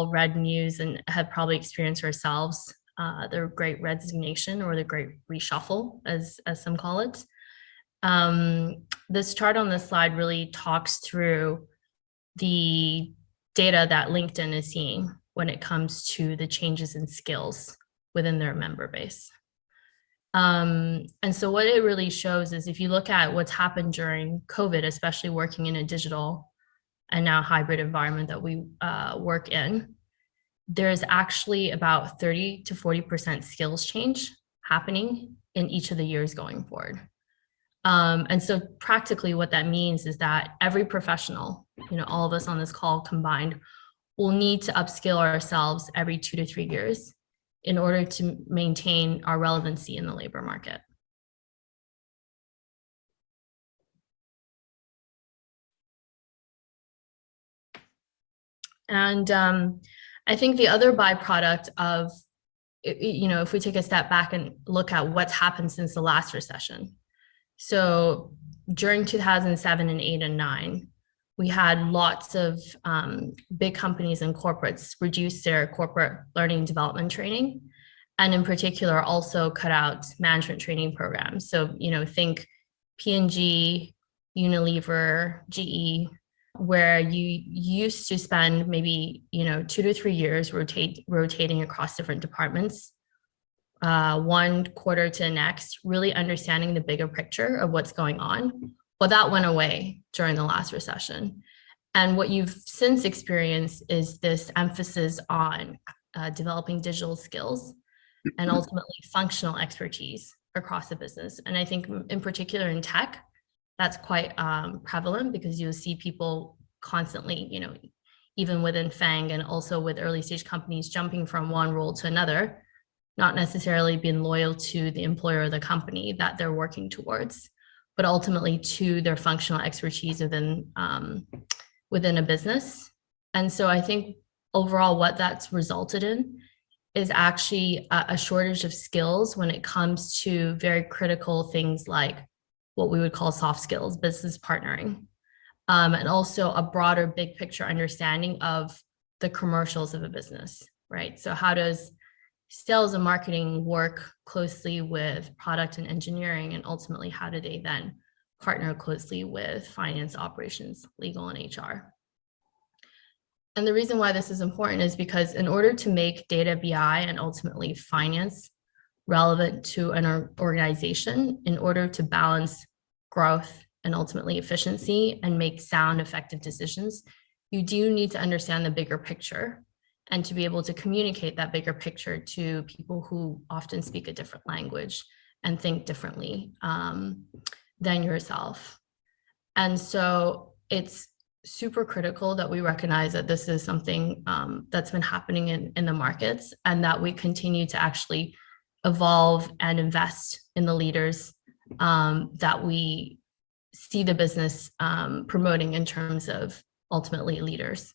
all read news and have probably experienced ourselves, the Great Resignation or the Great Reshuffle, as some call it. This chart on this slide really talks through the data that LinkedIn is seeing when it comes to the changes in skills within their member base. And so what it really shows is if you look at what's happened during COVID, especially working in a digital and now hybrid environment that we work in, there's actually about 30 to 40% skills change happening in each of the years going forward. And so practically what that means is that every professional, all of us on this call combined, will need to upskill ourselves every 2 to 3 years in order to maintain our relevancy in the labor market. And I think the other byproduct of, if we take a step back and look at what's happened since the last recession. So during 2007 and 8 and 9, we had lots of big companies and corporates reduce their corporate learning and development training, and in particular also cut out management training programs. So, think P&G, Unilever, GE, where you used to spend maybe 2 to 3 years rotating across different departments, one quarter to the next, really understanding the bigger picture of what's going on. Well, that went away during the last recession. And what you've since experienced is this emphasis on developing digital skills and ultimately functional expertise across the business. And I think in particular in tech, that's quite prevalent, because you'll see people constantly, even within FANG and also with early stage companies, jumping from one role to another, not necessarily being loyal to the employer or the company that they're working towards, but ultimately to their functional expertise within a business. And so I think overall what that's resulted in is actually a shortage of skills when it comes to very critical things like what we would call soft skills, business partnering, and also a broader big picture understanding of the commercials of a business, right? So how does sales and marketing work closely with product and engineering, and ultimately how do they then partner closely with finance, operations, legal, and HR? And the reason why this is important is because in order to make data, BI, and ultimately finance relevant to an organization, in order to balance growth and ultimately efficiency and make sound, effective decisions, you do need to understand the bigger picture and to be able to communicate that bigger picture to people who often speak a different language and think differently than yourself. And so it's super critical that we recognize that this is something that's been happening in the markets, and that we continue to actually evolve and invest in the leaders that we see the business promoting in terms of ultimately leaders.